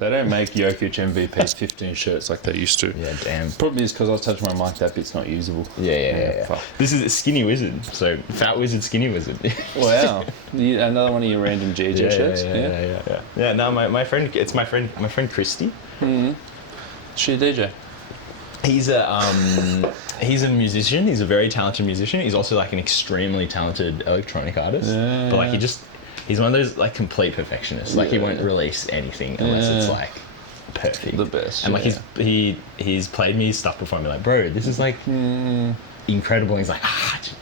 They don't make Jokic MVP 15 shirts like they used to. Yeah, damn. Probably is because I was touching my mic, that bit's not usable. Yeah. Fuck. This is Skinny Wizard. So, Fat Wizard, Skinny Wizard. Wow. Another one of your random GJ shirts? Yeah. Yeah, no, my friend, it's my friend Christy. Mm-hmm. She a DJ? He's a musician. He's a very talented musician. He's also like an extremely talented electronic artist. Yeah. But like he's one of those like complete perfectionists. Like he won't release anything unless it's like perfect. The best. And like he's played me stuff before and be like, bro, this is like incredible. And he's like,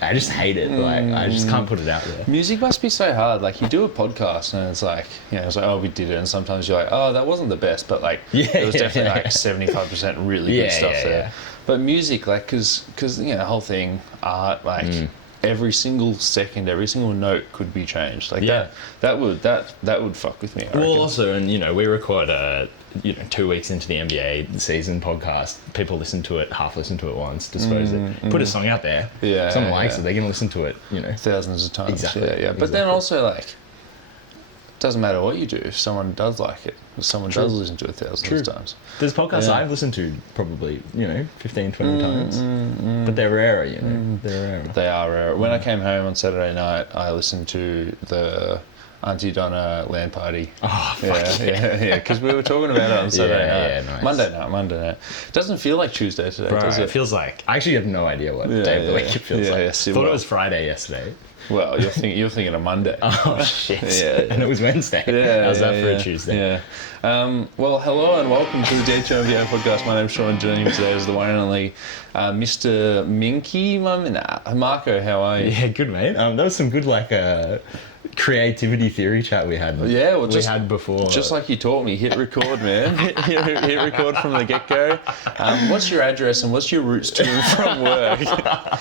I just hate it. Like I just can't put it out there. Music must be so hard. Like you do a podcast and it's like, it's like, oh, we did it. And sometimes you're like, oh, that wasn't the best, but like there was definitely like 75% really good stuff there. Yeah. But music, like, because the whole thing, art, like every single second, every single note could be changed. Like that would fuck with me. I reckon. Also, and we record 2 weeks into the NBA season podcast, people half listen to it once, dispose it, put a song out there. Yeah, someone likes it, they're gonna listen to it. Thousands of times. Exactly. Yeah. But then also like, doesn't matter what you do if someone does like it, if someone does listen to it thousands of times. There's podcasts I've listened to probably 15, 20 times, but they're rarer. They're rarer. They are rarer. When I came home on Saturday night, I listened to the Auntie Donna LAN party. Oh, fuck yeah. Because we were talking about it on Saturday night. Yeah, nice. Monday night. Doesn't feel like Tuesday today, does it? It feels like... I actually have no idea what day of the week it feels like. I thought it was Friday yesterday. Well, you're thinking of Monday. Oh, shit. And it was Wednesday. How's that for a Tuesday? Yeah. Well, hello and welcome to the DHMVO podcast. My name's Sean. Joining me today is the one and only Mr. Minky. Marco, how are you? Yeah, good, mate. That was some good, creativity theory chat we had. Yeah, well, we had before. Just like you taught me, hit record, man. hit record from the get-go. What's your address and what's your routes to and from work?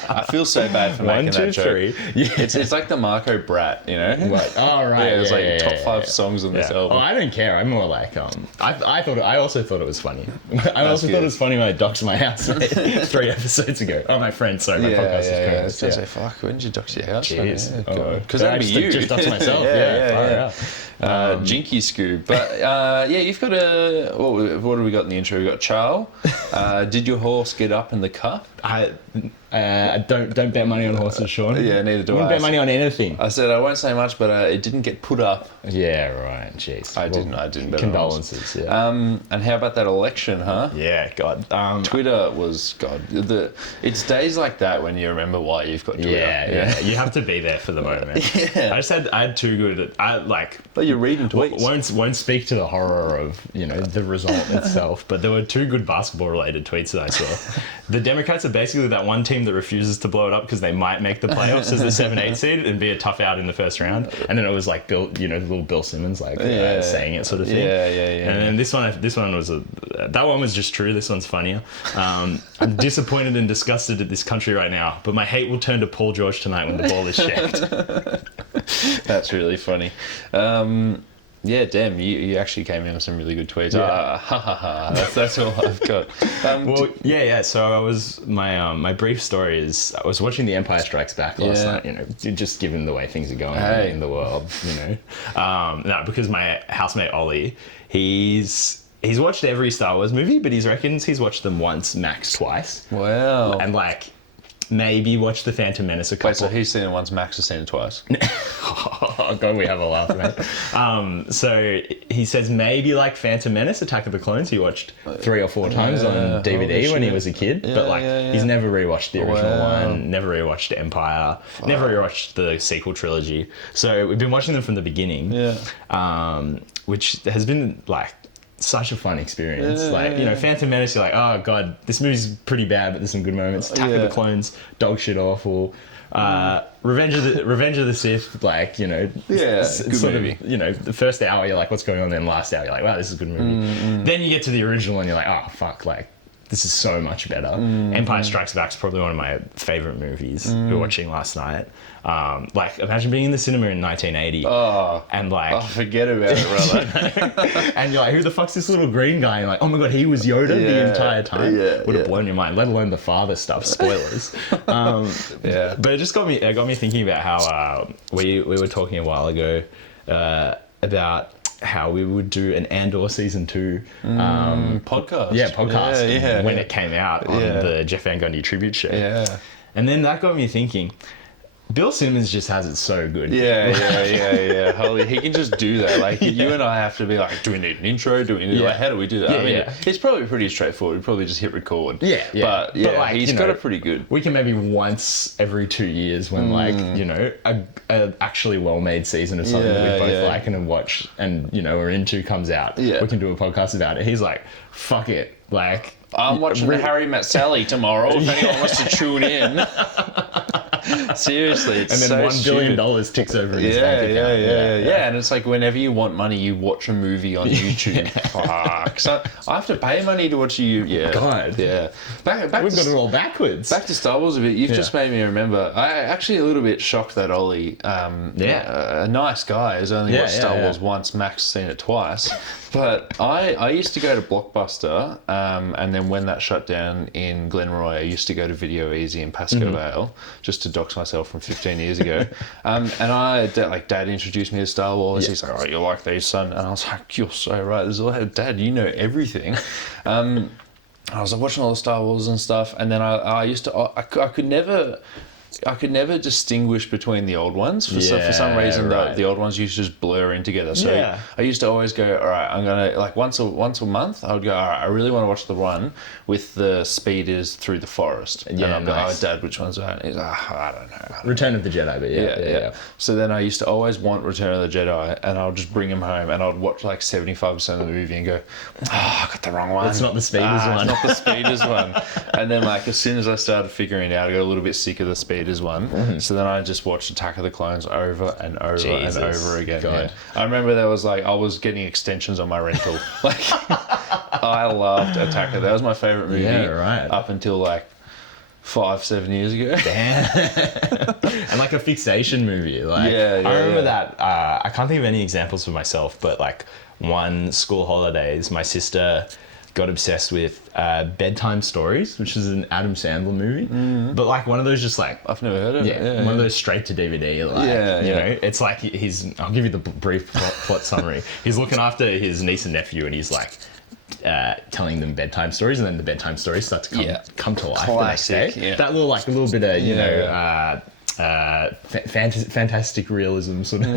I feel so bad for making that joke. 1, 2, 3. Yeah. It's like the Marco Brat, Right. Oh, right. Yeah, it's like top 5 songs on this album. Oh, I don't care. I'm more like, I also thought it was funny. I also thought it was funny when I doxed my house 3 episodes ago. Oh, my friend, sorry, my podcast is I was going to say, fuck, when did you dox your house? Jeez. Because that'd be you. Just doxed myself, Jinky Scoob. But you've got what have we got in the intro? We got Charles. Did your horse get up in the cup? Don't bet money on horses, Sean. Yeah, neither do I. Wouldn't bet money on anything. I said I won't say much, but it didn't get put up. Yeah, right. Jeez. I didn't bet. Condolences. Yeah. And how about that election, huh? Yeah, God. Twitter was God. It's days like that when you remember why you've got Twitter. Yeah. You have to be there for the moment. Yeah. I had too good. But you're reading tweets. Won't speak to the horror of the result itself. But there were 2 good basketball related tweets that I saw. The Democrats are basically that one team that refuses to blow it up because they might make the playoffs as the 7-8 seed and be a tough out in the first round. And then it was like little Bill Simmons saying it sort of thing. Yeah. And then this one was that one was just true. This one's funnier. I'm disappointed and disgusted at this country right now, but my hate will turn to Paul George tonight when the ball is checked. That's really funny. Yeah, damn, you actually came in with some really good tweets. That's all I've got. So I was, my brief story is, I was watching The Empire Strikes Back last night, just given the way things are going in the world, because my housemate Ollie, he's watched every Star Wars movie, but he reckons he's watched them once, max twice. Wow. And maybe watch The Phantom Menace a couple. Wait, so he's seen it once, Max has seen it twice? Oh, God, we have a laugh, mate. So he says maybe Phantom Menace, Attack of the Clones, he watched 3 or 4 times on DVD when he was a kid. He's never rewatched the original one, never rewatched Empire, never rewatched the sequel trilogy. So we've been watching them from the beginning, which has been such a fun experience. Phantom Menace, you're like, oh God, this movie's pretty bad, but there's some good moments. Attack of the Clones, dog shit awful. Revenge of the Sith, good movie. The first hour you're like, what's going on? Then last hour you're like, wow, this is a good movie. Then you get to the original and you're like, oh fuck, this is so much better. Empire Strikes Back is probably one of my favorite movies we were watching last night. Imagine being in the cinema in 1980 and forget about it, brother. And you're like, who the fuck's this little green guy? And oh my God, he was Yoda the entire time. Would have blown your mind, let alone the father stuff. Spoilers. But it just got me thinking about how we were talking a while ago about how we would do an Andor season 2 podcast. Yeah, podcast. Yeah, when it came out on the Jeff Van Gundy tribute show. Yeah. And then that got me thinking, Bill Simmons just has it so good. Yeah. Holy, he can just do that. Like, you and I have to be like, do we need an intro? Do we need, like, how do we do that? It's probably pretty straightforward. We probably just hit record. Yeah. But like, he's got it pretty good. We can maybe once every 2 years when, like, you know, a actually well-made season of something that we both like and watch and, you know, we're into comes out. Yeah. We can do a podcast about it. He's like, fuck it. Like, I'm watching Harry Met Sally tomorrow if anyone wants to tune in. Seriously, it's and then so $1 billion ticks over in his bank account. Yeah, and it's like whenever you want money, you watch a movie on YouTube. Fuck. So I have to pay money to watch you. Yeah. God. Yeah. Back We've got it all backwards. Back to Star Wars a bit. You've just made me remember. I actually a little bit shocked that Ollie, a nice guy, has only watched Star Wars once. Max seen it twice. But I used to go to Blockbuster, and then when that shut down in Glenroy, I used to go to Video Easy in Pascoe Vale, just to dox myself from 15 years ago. And Dad introduced me to Star Wars. He's like, "Oh, you like these, son?" And I was like, "You're so right. This is all, Dad, you know everything." I was like watching all the Star Wars and stuff, and then I could never distinguish between the old ones. For some reason, the old ones used to just blur in together. So I used to always go, all right, I'm going to, like once a month, I would go, all right, I really want to watch the one with the speeders through the forest. And I'd be like, "Oh, Dad, which one's that?" And he's like, I don't know. Return of the Jedi, but yeah. So then I used to always want Return of the Jedi, and I would just bring him home, and I'd watch like 75% of the movie and go, I got the wrong one. It's not the speeders one. It's not the speeders one. And then like as soon as I started figuring it out, I got a little bit sick of the speeders one. Mm-hmm. So then I just watched Attack of the Clones over and over and over again. Yeah. I remember there was like I was getting extensions on my rental. Like I loved Attack of. That was my favorite movie. Yeah, right. Up until like 5-7 years ago. Damn. And like a fixation movie. Like I remember that. I can't think of any examples for myself, but like one school holidays, my sister got obsessed with Bedtime Stories, which is an Adam Sandler movie. But like one of those just like... I've never heard of it. One of those straight to DVD. Like, you know, it's like I'll give you the brief plot summary. He's looking after his niece and nephew and he's like telling them bedtime stories, and then the bedtime stories start to come to life. Classic, the next day. That little bit of, you know... fantastic realism sort of,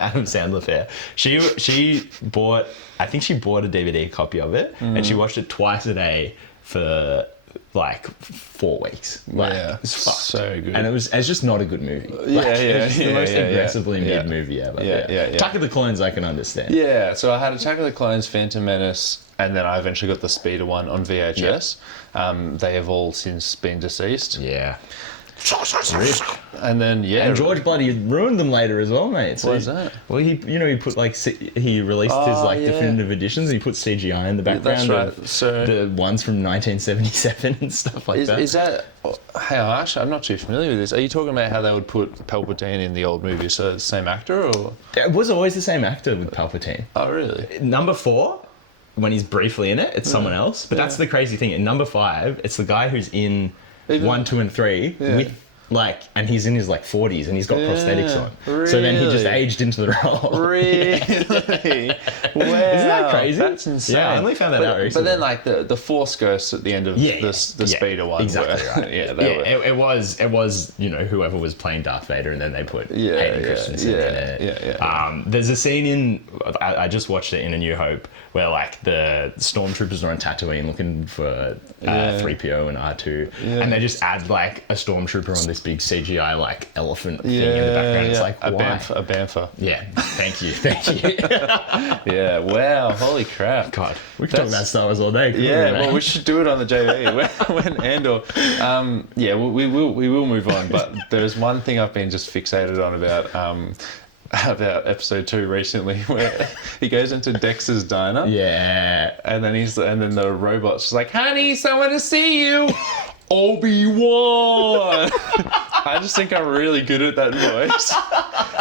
Adam Sandler fare. She bought, I think she bought a DVD copy of it, and she watched it twice a day for like 4 weeks. Like, it's so good. And it's just not a good movie. It's the most aggressively mid movie ever. Attack of the Clones I can understand. Yeah, so I had Attack of the Clones, Phantom Menace, and then I eventually got the Speeder one on VHS. They have all since been deceased. Yeah. And then and George bloody ruined them later as well, mate. So what is that? Well, he put like he released his like definitive editions. And he put CGI in the background. That's right. So the ones from 1977 and stuff like that. Is that? Hey, Ash, I'm not too familiar with this. Are you talking about how they would put Palpatine in the old movie? So it's the same actor, or it was always the same actor with Palpatine. Oh, really? Number 4, when he's briefly in it, it's someone else. But that's the crazy thing. In number 5, it's the guy who's in 1, 2, and 3 with like, and he's in his like 40s and he's got prosthetics on. Really? So then he just aged into the role. Really? Wow. Isn't that crazy? That's insane. Yeah, I only found that out recently. But then like the Force Ghosts at the end of the Speeder one. Exactly right. It was, you know, whoever was playing Darth Vader, and then they put Hayden Christensen in it. There's a scene in, I just watched it in A New Hope, where like the stormtroopers are on Tatooine looking for 3PO and R2, and they just add like a stormtrooper on this big CGI like elephant thing in the background. It's like, why? A banther. Yeah, thank you. Yeah, wow, holy crap. God, we could talk about Star Wars all day. Well, we should do it on the JV when Andor. We will move on, but there's one thing I've been just fixated on about episode 2 recently, where he goes into Dex's diner. Yeah. And then the robot's just like, "Honey, someone to see you." Obi-Wan. I just think I'm really good at that voice,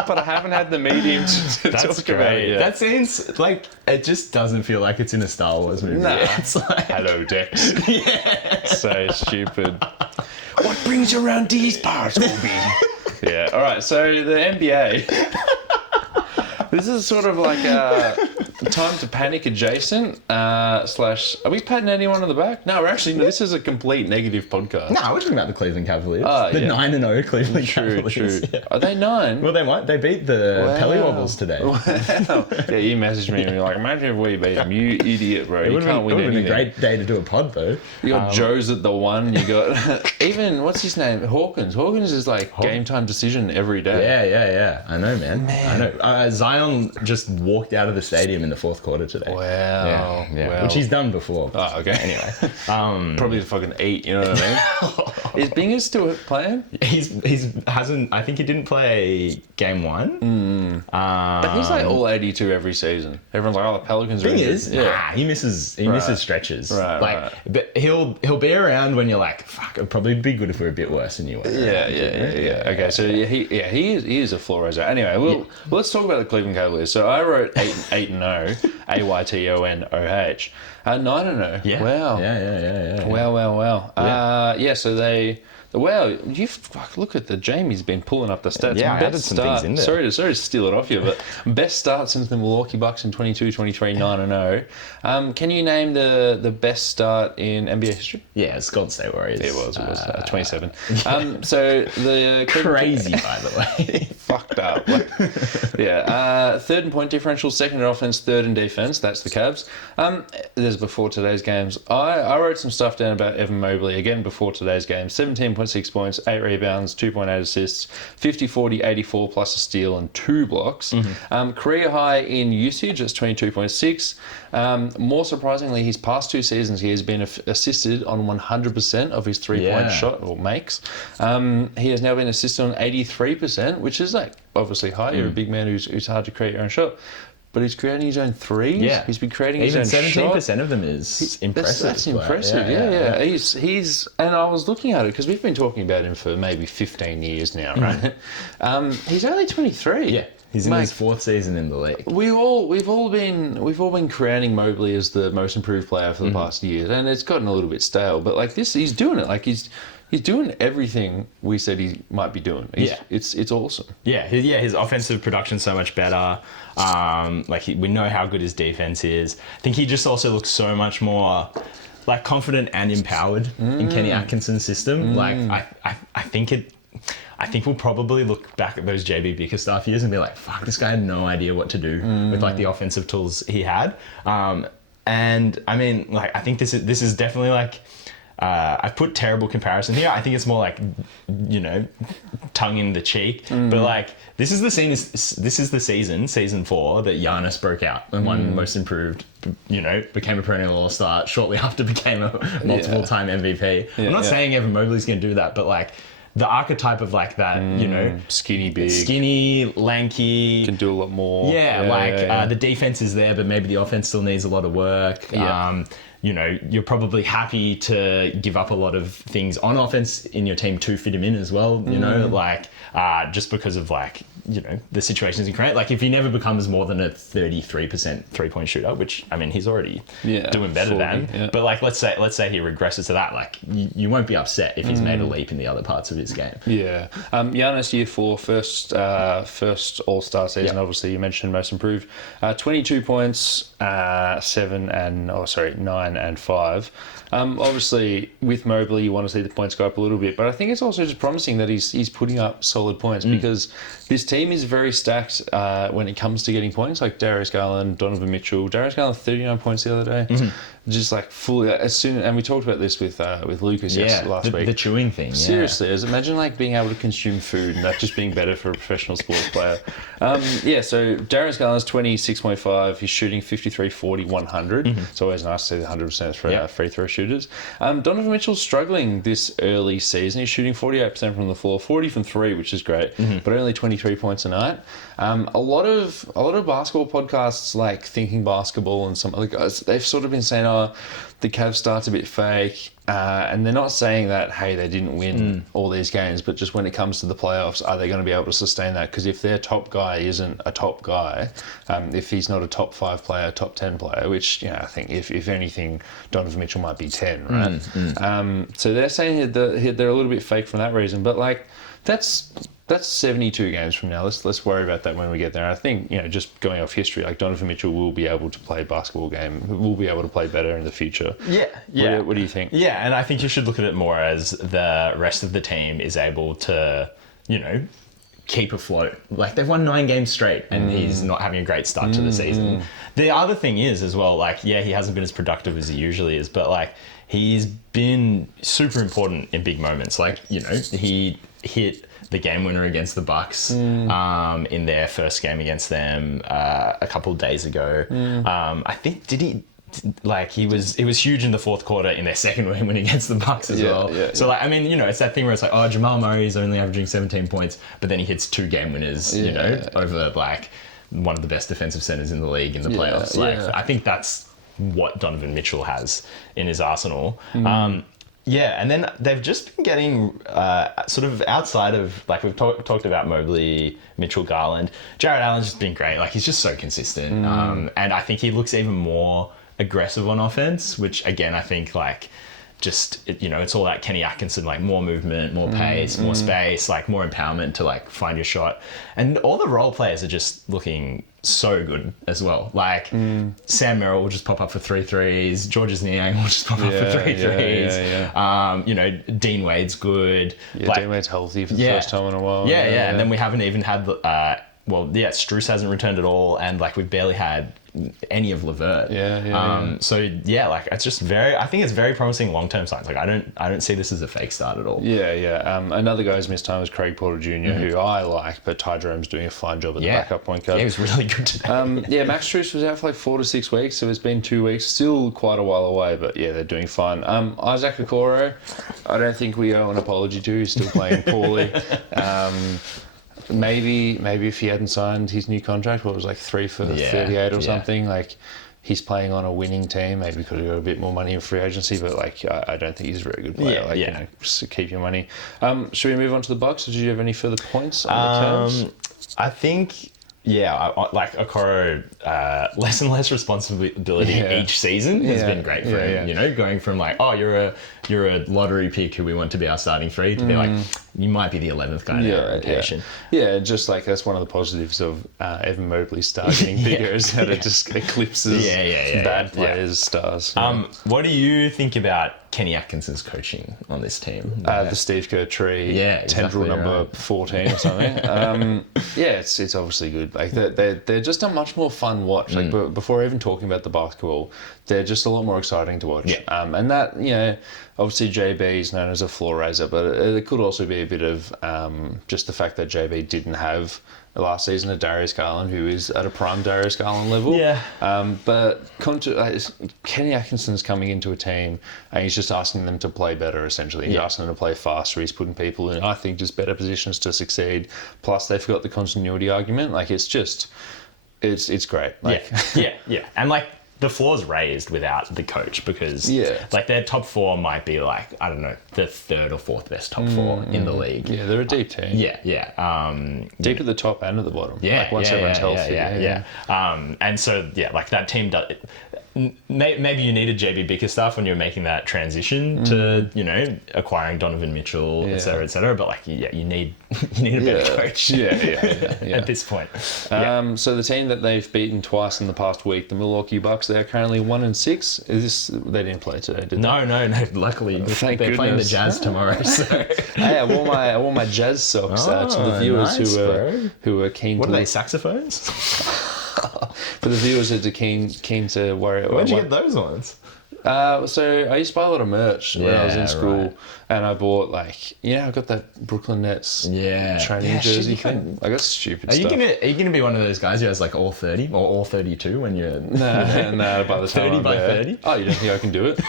but I haven't had the medium to talk about it yet. That seems like it just doesn't feel like it's in a Star Wars movie. Nah. It's like, "Hello, Dex." So stupid. "What brings you around these parts, Obi?" Yeah. All right. So the NBA. This is sort of like time to panic adjacent / are we patting anyone on the back? No, this is a complete negative podcast. No, we're talking about the Cleveland Cavaliers. The 9-0 Cleveland Cavaliers. True. Yeah. Are they 9? Well, they might. They beat the Pelly Wobbles today. Wow. Yeah, you messaged me and you're like, imagine if we beat them. You idiot, bro. You can't win anything. It would have been a great day to do a pod, though. You got Joe's at the 1. You got even, what's his name? Hawkins. Hawkins is like game time decision every day. Yeah. I know, man. I know. Zion just walked out of the stadium in the fourth quarter today. Wow. Yeah. Wow. Which he's done before. Oh, okay. Anyway. Probably to fucking eat, you know what I mean? Is Bingers still playing? He's hasn't, I think he didn't play game 1. But he's like all 82 every season. Everyone's like, oh, the Pelicans are Bingers? Yeah. He misses stretches. Right. But he'll be around when you're like, fuck, it'd probably be good if we're a bit worse than you were. Yeah. Okay, so he is a floor raiser. Anyway, let's talk about the Cleveland Cavaliers. So I wrote 8-0, AYTONOH. 9-0. Yeah. Wow. Yeah. Wow. So they. Wow, look at the Jamie's been pulling up the stats. Yeah, I added some things in there. Sorry to steal it off you, but best start since the Milwaukee Bucks in 22-23, 9-0. Can you name the best start in NBA history? Yeah, it's Golden State Warriors. It was 27. So the crazy, by the way. Fucked up. Third in point differential, second in offense, third in defense. That's the Cavs. There's before today's games. I wrote some stuff down about Evan Mobley again before today's game. 17.6 points, 8 rebounds, 2.8 assists, 50, 40, 84 plus a steal and 2 blocks. Career high in usage, that's 22.6. More surprisingly, his past 2 seasons he has been assisted on 100% of his 3-point shot or makes. He has now been assisted on 83%, which is like obviously high. You're a big man who's hard to create your own shot. But he's creating his own threes. Yeah. He's been creating his own shot. Even 17% of them is impressive. That's impressive. Yeah. He's and I was looking at it because we've been talking about him for maybe 15 years now, right? He's only 23. Yeah. He's in his 4th season in the league. We've all been crowning Mobley as the most improved player for the past years, and it's gotten a little bit stale. But like this, he's doing it. Like he's doing everything we said he might be doing. It's awesome. His offensive production's so much better. We know how good his defense is. I think he just also looks so much more like confident and empowered in Kenny Atkinson's system. Like I think we'll probably look back at those JB Bickerstaff years and be like, fuck, this guy had no idea what to do with like the offensive tools he had. And I mean, like, I think this is definitely like, I've put terrible comparison here. I think it's more like, tongue in the cheek. But like, this is the season 4 that Giannis broke out and won most improved, became a perennial all-star shortly after became a multiple-time MVP. I'm not saying Evan Mobley's going to do that, but like, the archetype of like that, skinny, lanky, can do a lot more. The defense is there, but maybe the offense still needs a lot of work. You're probably happy to give up a lot of things on offense in your team to fit him in as well. Just because of like, the situations he create. Like if he never becomes more than a 33% 3-point shooter, which I mean he's already doing better 40, than. But like let's say he regresses to that. Like you won't be upset if he's made a leap in the other parts of his game. Yeah. Giannis year 4, first All-Star season. Obviously you mentioned most improved. 22 points, 9 and 5. Obviously, with Mobley, you want to see the points go up a little bit, but I think it's also just promising that he's putting up solid points because this team is very stacked when it comes to getting points. Like Darius Garland, Donovan Mitchell. Darius Garland 39 points the other day. Just like fully and we talked about this with Lucas last week. The chewing thing. Seriously, imagine like being able to consume food and that just being better for a professional sports player. So Darius Garland's 26.5. He's shooting 53, 40, 100. It's always nice to see the 100% for free throw shooters. Donovan Mitchell's struggling this early season. He's shooting 48% from the floor, 40 from 3, which is great, but only 23 points a night. A lot of basketball podcasts like Thinking Basketball and some other guys, they've sort of been saying, the Cavs start's a bit fake, and they're not saying that, hey, they didn't win all these games, but just when it comes to the playoffs, are they going to be able to sustain that? Because if their top guy isn't a top guy, if he's not a top 5 player, top 10 player, which I think if anything, Donovan Mitchell might be 10, right? So they're saying they're a little bit fake for that reason, but like that's That's 72 games from now. Let's worry about that when we get there. And I think, just going off history, like Donovan Mitchell will be able to play a basketball game. Will be able to play better in the future. Yeah. What do you think? Yeah, and I think you should look at it more as the rest of the team is able to, keep afloat. Like, they've won 9 games straight, and he's not having a great start to the season. The other thing is, as well, like, he hasn't been as productive as he usually is, but, like, he's been super important in big moments. Like, he hit the game winner against the Bucks in their first game against them a couple of days ago. I think, it was huge in the fourth quarter in their second win against the Bucks as well. So, like, I mean, it's that thing where it's like, oh, Jamal Murray's only averaging 17 points, but then he hits 2 game winners, over, like, one of the best defensive centers in the league in the playoffs. I think that's what Donovan Mitchell has in his arsenal. And then they've just been getting sort of outside of, like, we've talked about Mobley, Mitchell, Garland. Jared Allen's just been great. Like, he's just so consistent. And I think he looks even more aggressive on offense, which, again, I think, like, it's all that Kenny Atkinson, like, more movement, more pace, more space, like, more empowerment to, like, find your shot. And all the role players are just looking so good as well. Like, Sam Merrill will just pop up for 3 threes. Georges Niang will just pop up for 3 threes. Dean Wade's good. Yeah, Dean Wade's healthy for the first time in a while. And then we haven't even had Strus hasn't returned at all, and, like, we've barely had any of Levert. It's just I think it's very promising long-term signs. Like, I don't see this as a fake start at all. Another guy who's missed time is Craig Porter Jr., who I like, but Ty Jerome's doing a fine job at the backup point guard. Yeah, he was really good today. Max Strus was out for like 4 to 6 weeks, so it's been 2 weeks, still quite a while away, but they're doing fine. Isaac Okoro, I don't think we owe an apology to. He's still playing poorly. Maybe if he hadn't signed his new contract, what was like 3 for 38 or something, like, he's playing on a winning team. Maybe could have got a bit more money in free agency, but, like, I don't think he's a very good player. Just keep your money. Should we move on to the Bucks? Did you have any further points on the Cavs? I think. Like Okoro, less and less responsibility each season has been great for him. Going from, like, oh, you're a lottery pick who we want to be our starting 3 to be like, you might be the 11th guy in our rotation. Just like that's one of the positives of Evan Mobley's star getting bigger is that it just eclipses bad players' stars. What do you think about Kenny Atkinson's coaching on this team? The Steve Kerr tree, tendril number 14 or something. It's obviously good. Like, they're just a much more fun watch. Like, before even talking about the basketball, they're just a lot more exciting to watch. And that, obviously JB is known as a floor raiser, but it could also be a bit of just the fact that JB didn't have last season a Darius Garland who is at a prime Darius Garland level. But Kenny Atkinson's coming into a team and he's just asking them to play better, essentially. He's asking them to play faster. He's putting people in, I think, just better positions to succeed. Plus, they've got the continuity argument. Like, it's just, it's great. Like, And, like, the floor's raised without the coach because, like, their top 4 might be, like, I don't know, the 3rd or 4th best top 4 in the league. Yeah, they're a deep team. Deep at the top and at the bottom. Like, once everyone's healthy. And so, like, that team does. Maybe you needed JB Bickerstaff when you're making that transition to, acquiring Donovan Mitchell, et cetera, but, like, you need a better coach. At this point. So the team that they've beaten twice in the past week, the Milwaukee Bucks, they are currently 1-6. They didn't play today, did they? No. Luckily, they're playing the Jazz tomorrow. So. Hey, I wore my Jazz socks to the viewers who were keen. What are they, saxophones? For the viewers that are keen to worry. Where'd you get those ones? So I used to buy a lot of merch when I was in school, and I bought, like, I got that Brooklyn Nets training jersey thing. I got stupid stuff. Are you gonna be one of those guys who has, like, all 30 or all 32 when you're no, by the time 30 by 30? Oh, you don't think I can do it?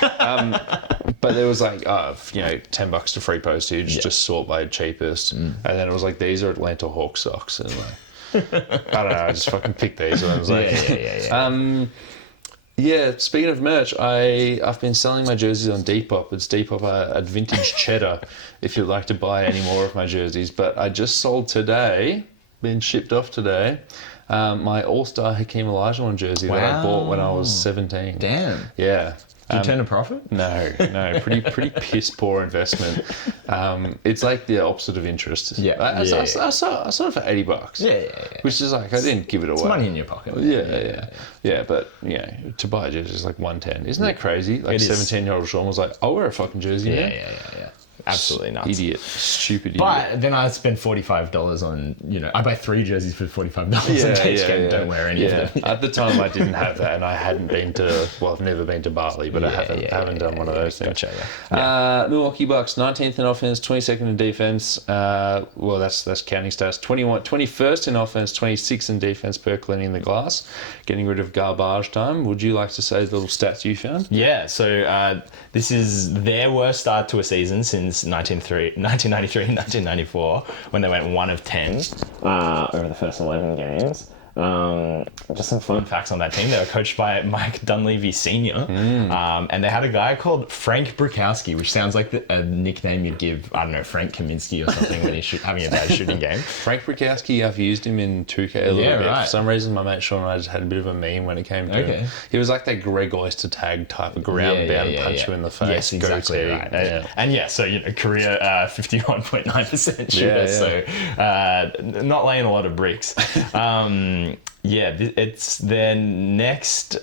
But there was, like, $10 to free postage, just sort by cheapest, and then it was like, these are Atlanta Hawks socks, and, like, I don't know, I just fucking picked these ones. Like, speaking of merch, I've been selling my jerseys on Depop. It's Depop at Vintage Cheddar, if you'd like to buy any more of my jerseys. But I just sold today, been shipped off today, My All-Star Hakeem Olajuwon jersey that I bought when I was 17. Damn. Yeah. Did you turn a profit? No, pretty piss poor investment. It's like the opposite of interest. Yeah, I saw it for $80. Yeah. Which is like, I didn't give it away. It's money in your pocket. Yeah, but to buy a jersey is like $110. Isn't that crazy? Like 17-year-old Sean was like, I'll wear a fucking jersey. Yeah. Absolutely nuts. Stupid idiot. But then I spend $45 on, I buy 3 jerseys for $45 and each game don't wear any of them. At the time I didn't have that, and I hadn't been to, I've never been to Bartley, but I haven't done one of those things. Gotcha, Milwaukee Bucks, 19th in offense, 22nd in defense. That's counting stats. 21st in offense, 26th in defense per cleaning the glass, getting rid of garbage time. Would you like to say the little stats you found? Yeah, so this is their worst start to a season since 1993 and 1994, when they went 1 of 10 over the first 11 games. Just some fun facts on that team. They were coached by Mike Dunleavy Sr. And they had a guy called Frank Brukowski, which sounds like a nickname you'd give, I don't know, Frank Kaminsky or something when he's having a bad shooting game. Frank Brukowski, I've used him in 2K a little bit. Right. For some reason, my mate Sean and I just had a bit of a meme when it came to him. He was like that Greg Oyster tag type of ground bound punch you in the face. Yes, exactly right. And so, career 51.9% shooter, so not laying a lot of bricks. It's their next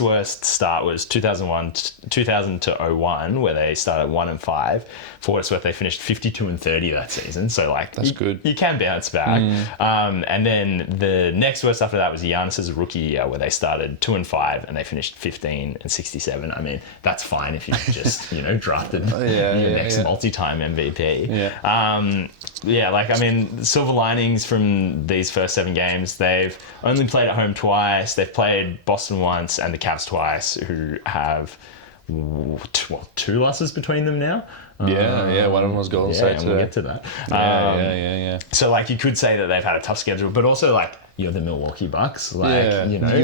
worst start was 2000 to 01, where they started 1 and 5. For what it's worth, they finished 52 and 30 that season. So that's good. You can bounce back. And then the next worst after that was Giannis's rookie year, where they started 2 and 5 and they finished 15 and 67. I mean, that's fine if you just drafted your next multi-time MVP. Silver linings from these first 7 games. They've only played at home twice. They've played Boston once and the Cavs twice, who have 2 losses between them now. One of them was Golden State today. We'll get to that. So you could say that they've had a tough schedule, but also you're the Milwaukee Bucks. You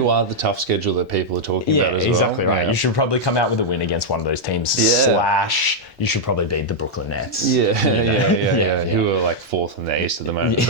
are the tough schedule that people are talking about as well. Exactly right. You should probably come out with a win against one of those teams. / you should probably beat the Brooklyn Nets. Who are 4th in the East at the moment.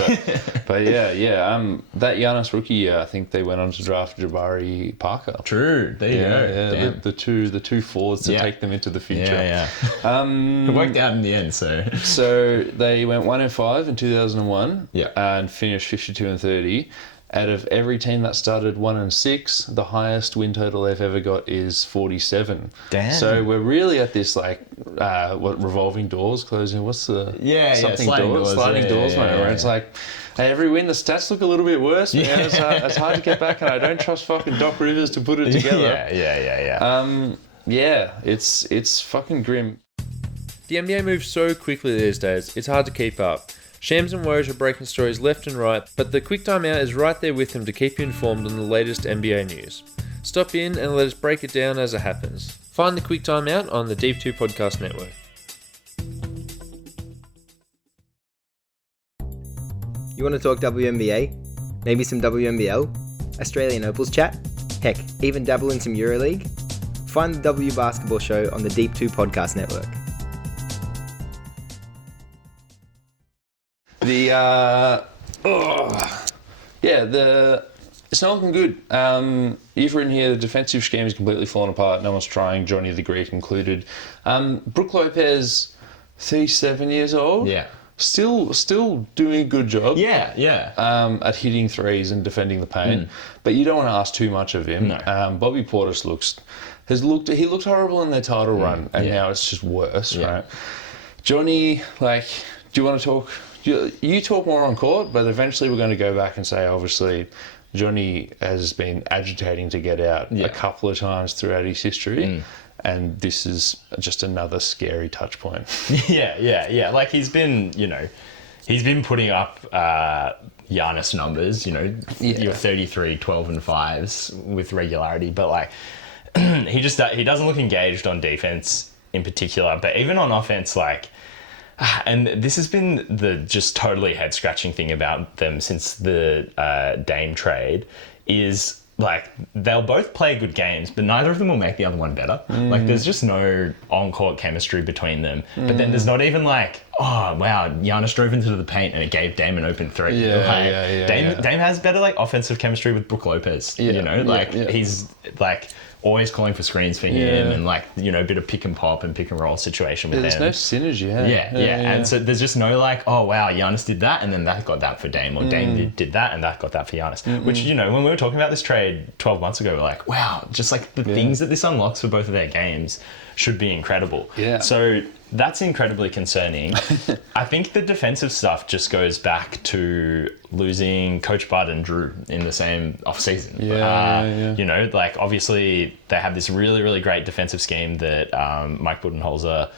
But that Giannis rookie year, I think they went on to draft Jabari Parker. True. There you go. The two forwards to take them into the future. It worked out in the end. So they went 1 and 5 in 2001. And finished 52 and 30. Out of every team that started 1 and 6, the highest win total they've ever got is 47. Damn. So we're really at this revolving doors closing. What's the sliding doors moment where it's like, hey, every win the stats look a little bit worse. Man. It's hard to get back, and I don't trust fucking Doc Rivers to put it together. It's fucking grim. The NBA moves so quickly these days, it's hard to keep up. Shams and Woj are breaking stories left and right, but the Quick Time Out is right there with them to keep you informed on the latest NBA news. Stop in and let us break it down as it happens. Find the Quick Time Out on the Deep 2 Podcast Network. You want to talk WNBA? Maybe some WNBL? Australian Opals chat? Heck, even dabble in some EuroLeague? Find the W Basketball Show on the Deep 2 Podcast Network. It's not looking good. You've written here the defensive scheme is completely fallen apart. No one's trying, Johnny the Greek included. Brook Lopez, 37 years old. Yeah. Still doing a good job. At hitting threes and defending the paint. But you don't want to ask too much of him. No. Bobby Portis he looked horrible in their title run, and now it's just worse, right? Johnny, do you want to talk? You talk more on court, but eventually we're going to go back and say, obviously, Johnny has been agitating to get out a couple of times throughout his history, and this is just another scary touch point. He's been putting up Giannis numbers, your 33, 12 and 5s with regularity, but he doesn't look engaged on defense in particular, but even on offense, and this has been the just totally head-scratching thing about them since the Dame trade is, like they'll both play good games, but neither of them will make the other one better. Like there's just no on-court chemistry between them. But then there's not even like, oh wow, Giannis drove into the paint and it gave Dame an open three. Dame has better like offensive chemistry with Brook Lopez. You know, like he's like always calling for screens for him and like, you know, a bit of pick and pop and pick and roll situation with there's them. There's no synergy. And so there's just no like, oh wow, Giannis did that and then that got that for Dame, or Dame did that and that got that for Giannis. Which, you know, when we were talking about this trade 12 months ago, we're like, wow, just like the things that this unlocks for both of their games should be incredible. So that's incredibly concerning. I think the defensive stuff just goes back to losing Coach Bud and Drew in the same offseason. You know, like obviously they have this really, really great defensive scheme that Mike Budenholzer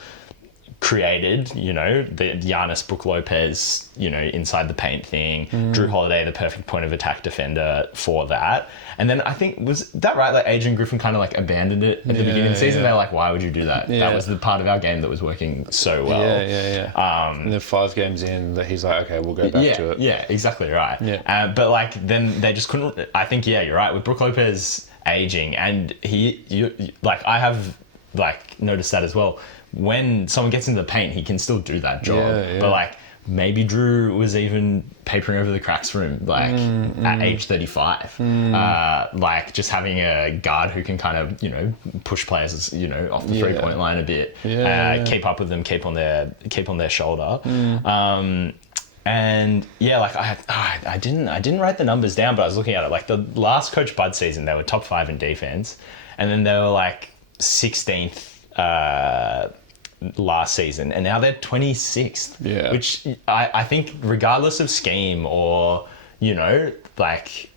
created, you know, the Giannis, Brook Lopez, you know, inside the paint thing, Drew Holiday, the perfect point of attack defender for that. And then I think, was that right? Like Adrian Griffin kind of like abandoned it at the beginning of the season. They're like, why would you do that? That was the part of our game that was working so well. And then 5 games in that he's like, okay, we'll go back to it. Yeah, exactly right. But like then they just couldn't, I think, you're right. With Brook Lopez aging and like I have like noticed that as well. When someone gets into the paint, he can still do that job. But like maybe Drew was even papering over the cracks for him, like at age 35. Like just having a guard who can kind of, you know, push players, you know, off the 3-point line a bit, keep up with them, keep on their shoulder. And yeah, like I didn't write the numbers down, but I was looking at it. Like the last Coach Bud season, they were top 5 in defense, and then they were like 16th. Last season, and now they're 26th, which I think regardless of scheme or, you know, like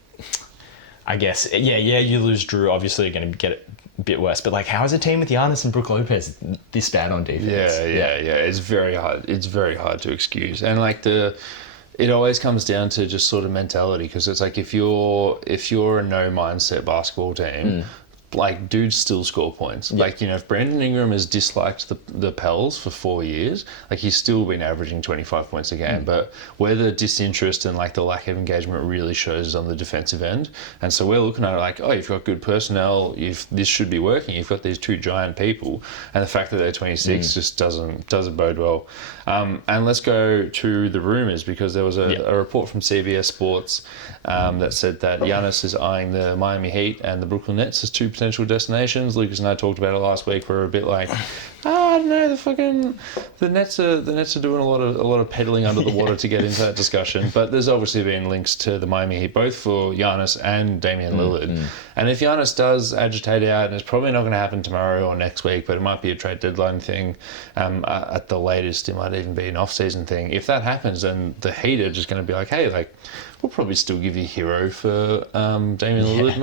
I guess you lose Drew, obviously you're going to get it a bit worse, but like how is a team with Giannis and Brook Lopez this bad on defense? It's very hard to excuse, and like it always comes down to just sort of mentality, because it's like if you're a no mindset basketball team, like dudes still score points. Like, you know, if Brandon Ingram has disliked the Pels for 4 years, like he's still been averaging 25 points a game. But where the disinterest and like the lack of engagement really shows is on the defensive end. And so we're looking at it like, oh, you've got good personnel, this should be working. You've got these 2 giant people, and the fact that they're 26 just doesn't bode well. And let's go to the rumors, because there was a report from CBS Sports that said that Giannis is eyeing the Miami Heat and the Brooklyn Nets as 2 potential destinations. Lucas and I talked about it last week. We're a bit like, I don't know, the Nets are doing a lot of pedaling under the water to get into that discussion. But there's obviously been links to the Miami Heat, both for Giannis and Damian Lillard. And if Giannis does agitate out, and it's probably not going to happen tomorrow or next week, but it might be a trade deadline thing. At the latest, it might even be an off-season thing. If that happens, then the Heat are just going to be like, hey, like, we'll probably still give you Hero for Damian Lillard.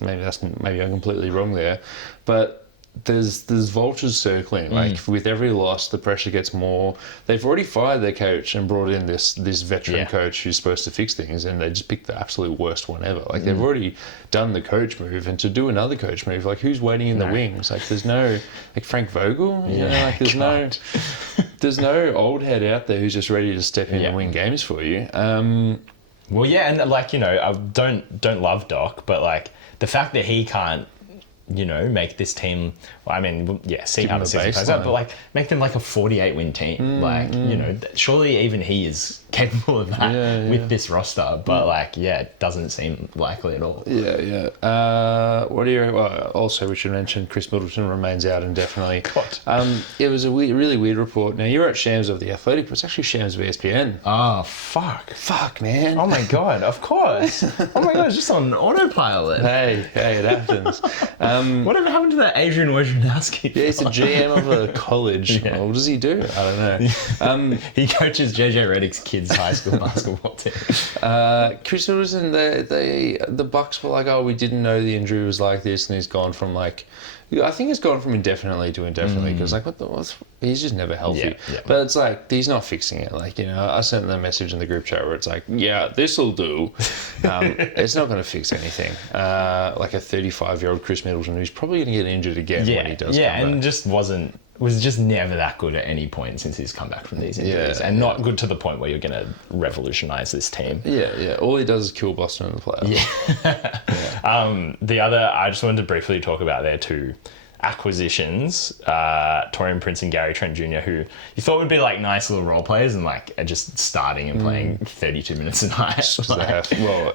Maybe I'm completely wrong there, but there's vultures circling. Like with every loss, the pressure gets more. They've already fired their coach and brought in this veteran coach who's supposed to fix things, and they just picked the absolute worst one ever. Like they've already done the coach move, and to do another coach move, like who's waiting in the wings? Like there's no like Frank Vogel. You know, like there's no old head out there who's just ready to step in and win games for you. Well, yeah, and like, you know, I don't love Doc, but like the fact that he can't, you know, make this team, well, I mean, see how the season plays out, but like make them like a 48-win team. Like, you know, surely even he is capable of that with this roster, but like, it doesn't seem likely at all. What do you? Also, we should mention Chris Middleton remains out indefinitely. It was a really weird report. Now you're at Shams of The Athletic, but it's actually Shams of ESPN. Oh fuck, man! Oh my god, of course. Oh my god, it's just on autopilot. Hey, it happens. Whatever happened to that Adrian Wojnarowski? Yeah, he's a GM of a college. Well, what does he do? I don't know. He coaches JJ Redick's kids' high school basketball team. Chris Middleton, the Bucks were like, oh, we didn't know the injury was like this, and he's gone from like, I think it's gone from indefinitely to indefinitely, because like he's just never healthy. But it's like he's not fixing it. Like, you know, I sent them a message in the group chat where it's like, this'll do. It's not going to fix anything. Like a 35-year-old Chris Middleton who's probably going to get injured again when he does. And just wasn't was just never that good at any point since he's come back from these injuries, and not good to the point where you're going to revolutionize this team. Yeah. All he does is kill Boston in the playoffs. Yeah. The other, I just wanted to briefly talk about their two acquisitions, Taurean Prince and Gary Trent Jr., who you thought would be like nice little role players and like are just starting and playing 32 minutes a night.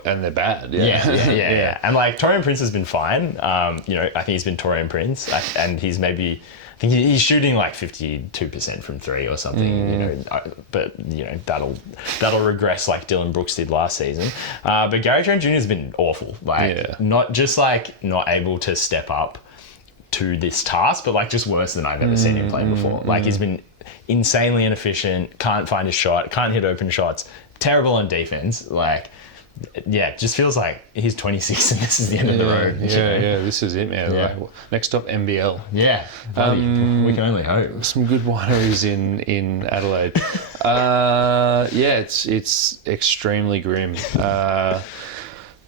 And they're bad. Yeah. And like Taurean Prince has been fine. I think he's been Taurean Prince, and he's maybe. I think he's shooting like 52% from three or something, but that'll regress like Dylan Brooks did last season. But Gary Trent Jr. has been awful. Not just like not able to step up to this task, but like just worse than I've ever seen him play before. Like he's been insanely inefficient, can't find a shot, can't hit open shots, terrible on defense. Like, yeah, it just feels like he's 26 and this is the end of the road. Yeah, this is it, man. Yeah. Like, next up, NBL. Yeah, we can only hope. Some good wineries in Adelaide. It's extremely grim.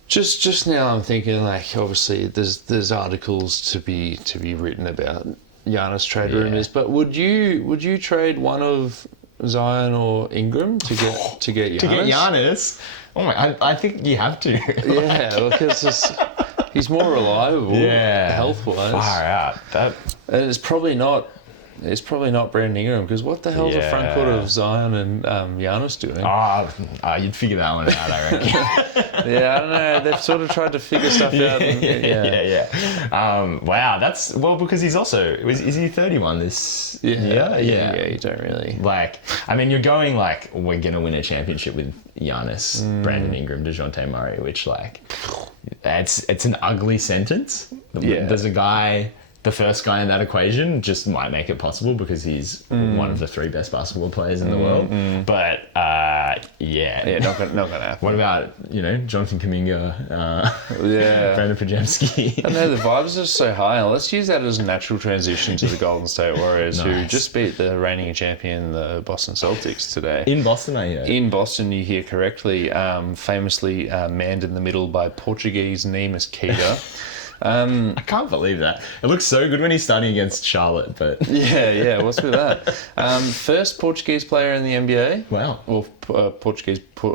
Just now, I'm thinking like obviously there's articles to be written about Giannis trade rumors, but would you trade one of Zion or Ingram to get Giannis? To get Giannis? Oh my! I think you have to. Yeah, because he's more reliable. Yeah, health wise. Far out. And it's probably not Brandon Ingram, because what the hell's the front court of Zion and Giannis doing? You'd figure that one out, I reckon. Yeah, I don't know. They've sort of tried to figure stuff out. Wow, that's because he's also is he 31 this year? Yeah, you don't really you're going like we're gonna win a championship with Giannis, Brandon Ingram, DeJounte Murray, which like it's an ugly sentence. There's a guy. The first guy in that equation just might make it possible because he's one of the three best basketball players in the world. But not gonna happen. What about Jonathan Kuminga, Brandon Pajemski? I know the vibes are so high. Let's use that as a natural transition to the Golden State Warriors, who just beat the reigning champion, the Boston Celtics, today. In Boston, I hear. In Boston, you hear correctly. Famously manned in the middle by Portuguese Neemias Queta. I can't believe that. It looks so good when he's starting against Charlotte, but... Yeah, what's with that? First Portuguese player in the NBA. Wow. Well,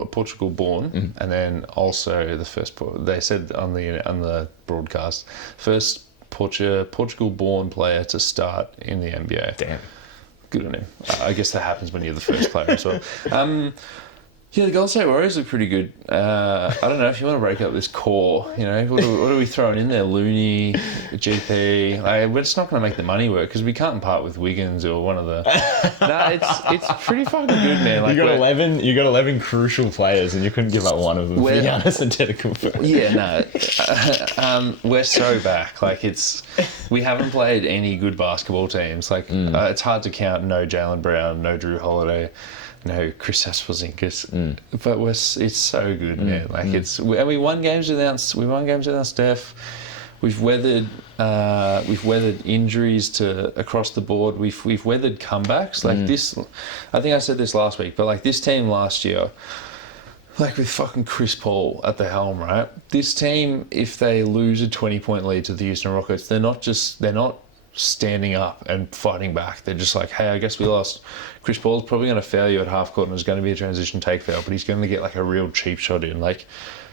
Portugal born, and then also the first... They said on the broadcast, first Portugal born player to start in the NBA. Damn. Good on him. I guess that happens when you're the first player as well. Yeah, the Golden State Warriors look pretty good. I don't know if you want to break up this core. What are we throwing in there? Looney, GP. We're just not going to make the money work because we can't part with Wiggins or one of the. It's pretty fucking good, man. Like, you got 11 crucial players, and you couldn't give up one of them. For Giannis Antetokounmpo. Yeah, no. We're so back. Like we haven't played any good basketball teams. Like it's hard to count. No Jaylen Brown, no Drew Holiday. No, Kristaps Porzingis, but it's so good, man. Like we won games without Steph. We've weathered injuries across the board. We've weathered comebacks like this. I think I said this last week, but like this team last year, like with fucking Chris Paul at the helm, right? This team, if they lose a 20-point lead to the Houston Rockets, they're not standing up and fighting back. They're just like, hey, I guess we lost. Chris Paul's probably going to foul you at half court and there's going to be a transition take foul, but he's going to get like a real cheap shot in. Like,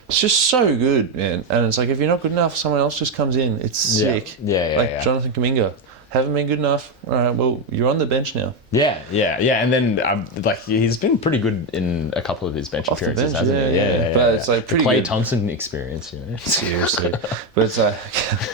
it's just so good, man. And it's like, if you're not good enough, someone else just comes in. It's sick. Yeah. Jonathan Kuminga. Haven't been good enough. All right, well, you're on the bench now. Yeah. And then, he's been pretty good in a couple of his bench appearances, hasn't he? Yeah. But it's like pretty Klay good. Thompson experience, Seriously. But it's like,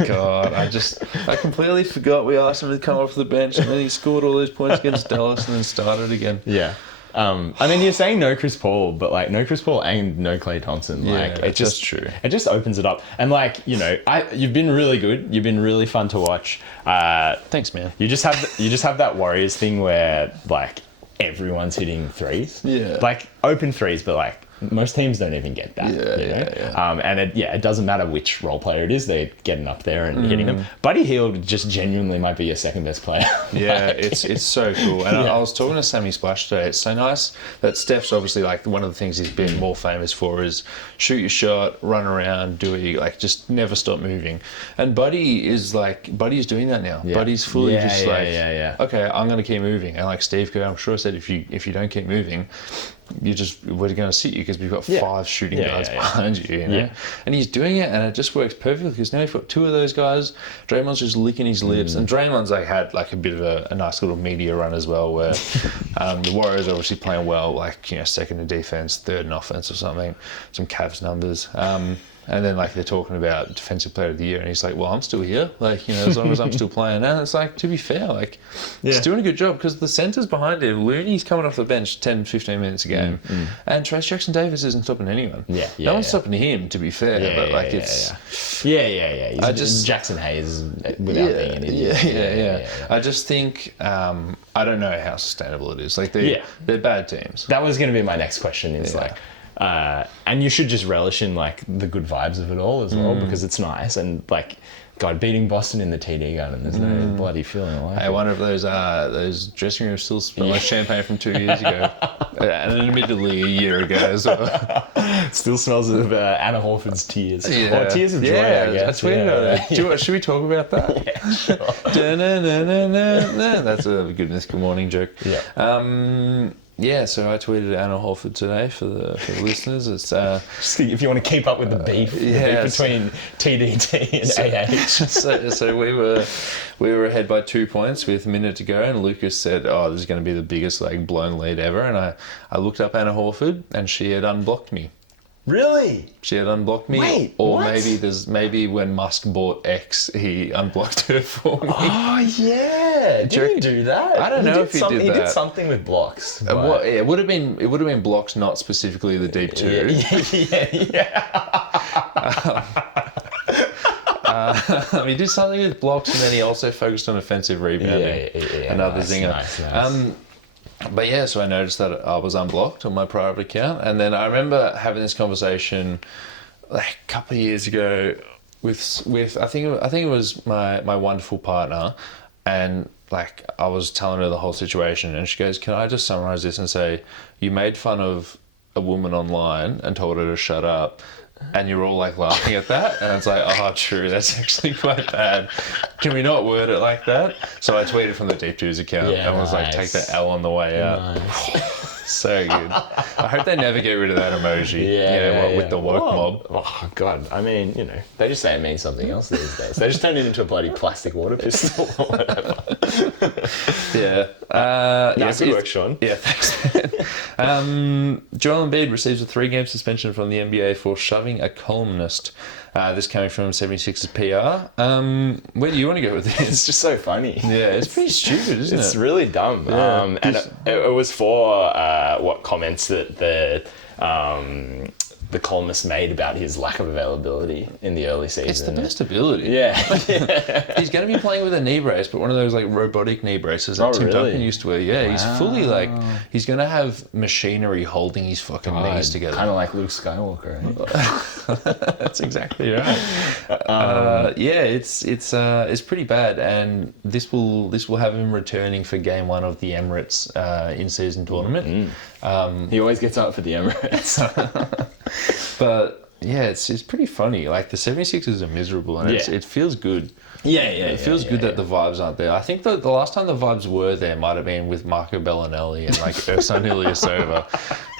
God, I completely forgot we asked him to come off the bench, and then he scored all those points against Dallas and then started again. Yeah. You're saying no Chris Paul, but like no Chris Paul and no Klay Thompson. Like it's just true. It just opens it up. And like, you've been really good. You've been really fun to watch. Thanks, man. You just have that Warriors thing where like everyone's hitting threes. Yeah. Like open threes, but like most teams don't even get that. And it doesn't matter which role player it is, they're getting up there and hitting them. Buddy Hield just genuinely might be your second best player. Yeah, it's so cool. And I was talking to Sammy Splash today. It's so nice that Steph's obviously like one of the things he's been more famous for is shoot your shot, run around, just never stop moving. And Buddy's doing that now. Buddy's fully okay, I'm going to keep moving. And like Steve Kerr, I'm sure said if you don't keep moving, we're going to sit you because we've got 5 shooting guards behind you, you know? And he's doing it, and it just works perfectly because now you've got 2 of those guys. Draymond's just licking his lips, and Draymond's had a bit of a nice little media run as well, where the Warriors are obviously playing well, second in defense, third in offense or something, some Cavs numbers. And then they're talking about defensive player of the year, and he's like, well, I'm still here, as long as I'm still playing. And it's to be fair, he's doing a good job because the centers behind him, Looney's coming off the bench 10, 15 minutes a game, and Trace Jackson-Davis isn't stopping anyone. No one's stopping him, to be fair, it's... He's Jackson Hayes without being an idiot. I just think, I don't know how sustainable it is. They're bad teams. That was going to be my next question, and you should just relish in the good vibes of it all as well, because it's nice. And God, beating Boston in the TD Garden, there's no bloody feeling like it. I wonder if those dressing rooms still smell like champagne from 2 years ago, and admittedly a year ago as well. It still smells of Anna Horford's tears. Or tears of joy, I guess. Should we talk about that? Yeah, sure. That's a good morning joke. So I tweeted Anna Horford today for the listeners. It's if you want to keep up with the beef between TDT and AH. So we were ahead by 2 points with a minute to go, and Lucas said, "Oh, this is going to be the biggest blown lead ever." And I looked up Anna Horford, and she had unblocked me. Really? She had unblocked me. Wait, or what? maybe when Musk bought X, he unblocked her for me. Oh yeah, did he do that? I don't know if he did that. He did something with blocks. It would have been blocks, not specifically the deep 2. He did something with blocks, and then he also focused on offensive rebounding. Another zinger. Nice. But so I noticed that I was unblocked on my private account, and then I remember having this conversation a couple of years ago with I think it was my wonderful partner, and I was telling her the whole situation, and she goes, "Can I just summarize this and say you made fun of a woman online and told her to shut up?" And you're all laughing at that, and it's oh, true, that's actually quite bad. Can we not word it like that? So I tweeted from the Deep Twos account and was take the L on the way out. Nice. So good. I hope they never get rid of that emoji. With the woke mob. Oh God, I mean, they just say it means something else these days. They just turn it into a bloody plastic water pistol or whatever. Good work, Sean. Yeah, thanks. Joel Embiid receives a 3-game suspension from the NBA for shoving a columnist. This coming from 76ers PR. Where do you want to go with this? It's just so funny. Yeah, it's pretty stupid, isn't it? It's really dumb. Yeah, and it was for comments that the columnist made about his lack of availability in the early season. It's the best ability. Yeah. He's going to be playing with a knee brace, but one of those robotic knee braces that Tim Duncan used to wear. Yeah, He's fully he's going to have machinery holding his fucking knees together. Kind of like Luke Skywalker, right? That's exactly right. It's pretty bad, and this will have him returning for game 1 of the Emirates in-season tournament. He always gets up for the Emirates. But it's pretty funny. The 76ers are miserable, and it feels good. It feels good that the vibes aren't there. I think the last time the vibes were there might have been with Marco Bellinelli and Ersan Ilyasova.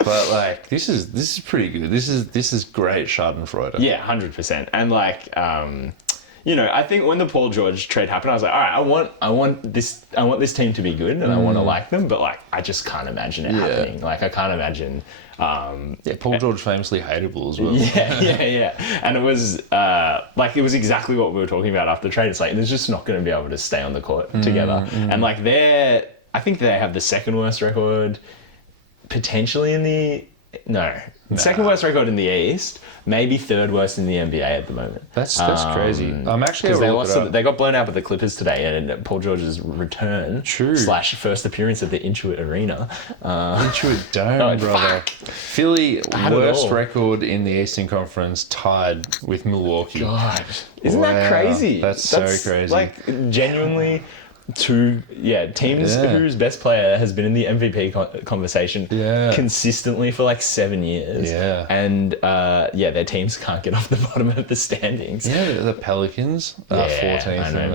But this is pretty good. This is great Schadenfreude. Yeah, 100%. And I think when the Paul George trade happened, I was all right, I want this team to be good, and I want to like them, but I just can't imagine it happening. I can't imagine. Paul George famously hateable as well. Yeah. And it was exactly what we were talking about after the trade. It's they're just not going to be able to stay on the court together. And I think they have the second worst record potentially in the. No, Second worst record in the East, maybe third worst in the NBA at the moment. That's crazy. I'm actually they got blown out by the Clippers today, and Paul George's return / first appearance at the Intuit Arena. Intuit Dome, brother. Philly worst record in the Eastern Conference, tied with Milwaukee. God, isn't that crazy? That's so crazy. Like genuinely. Teams whose best player has been in the MVP conversation consistently for like 7 years. Yeah. And their teams can't get off the bottom of the standings. Yeah, the Pelicans are 14th. I know,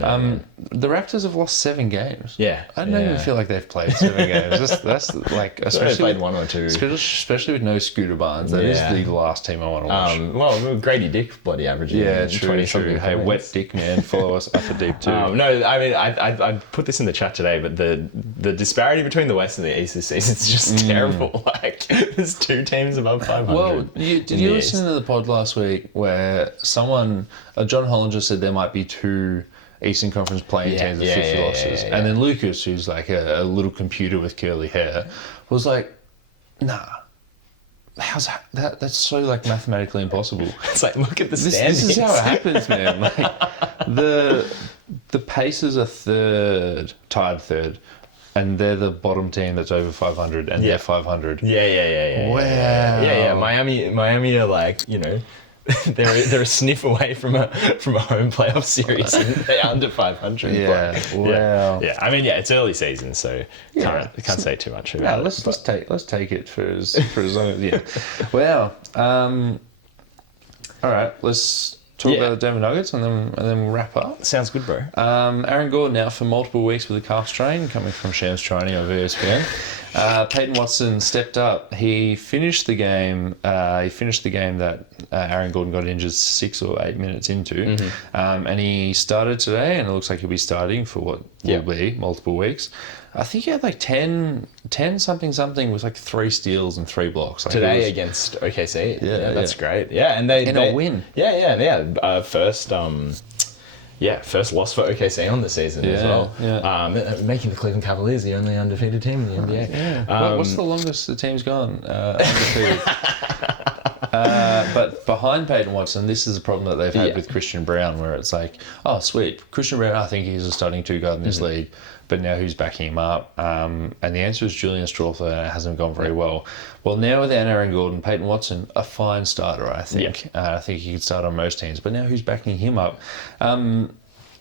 man. The Raptors have lost 7 games. Yeah. I don't even feel like they've played 7 games. That's like, especially played 1 or 2. Especially with no Scooter Barnes. That is the last team I want to watch. Well, Grady Dick bloody averaging 20-something. Hey, Wet Dick, man. Follow us up a deep too. No, I mean, I put this in the chat today, but the disparity between the West and the East this season is just terrible. Like, there's 2 teams above 500. Well, did you listen to the pod last week where someone, John Hollinger, said there might be 2 Eastern Conference playing teams with 50 losses, and then Lucas, who's like a little computer with curly hair, was like, nah. How's that? That's so like mathematically impossible. It's like, look at the standings. This is how it happens, man. Like the Pacers are tied third, and they're the bottom team that's over 500, and they're 500. Yeah. Wow. Yeah. Miami are like, they're a sniff away from a home playoff series, and they're under 500. Yeah. Wow. Yeah. I mean, it's early season, so can't say too much about it. Let's take it for as long as Wow. All right. Let's talk about the Denver Nuggets, and then we'll wrap up. Sounds good, bro. Aaron Gordon out for multiple weeks with a calf strain, coming from Shams Training over ESPN. Peyton Watson stepped up. He finished the game. That Aaron Gordon got injured 6 or 8 minutes into, and he started today, and it looks like he'll be starting for what will be multiple weeks. I think he had like 10 something with like 3 steals and 3 blocks. Like today against OKC. Yeah, that's great. Yeah, and they a win. Yeah. First loss for OKC on the season as well. Yeah. Making the Cleveland Cavaliers the only undefeated team in the NBA. Yeah. What's the longest the team's gone undefeated? But behind Peyton Watson, this is a problem that they've had with Christian Brown, where it's like, oh, sweet. Christian Brown, I think he's a starting 2 guard in this league, but now who's backing him up? And the answer is Julian Strawther, and it hasn't gone very well. Well, now without Aaron Gordon, Peyton Watson, a fine starter, I think. I think he could start on most teams, but now who's backing him up?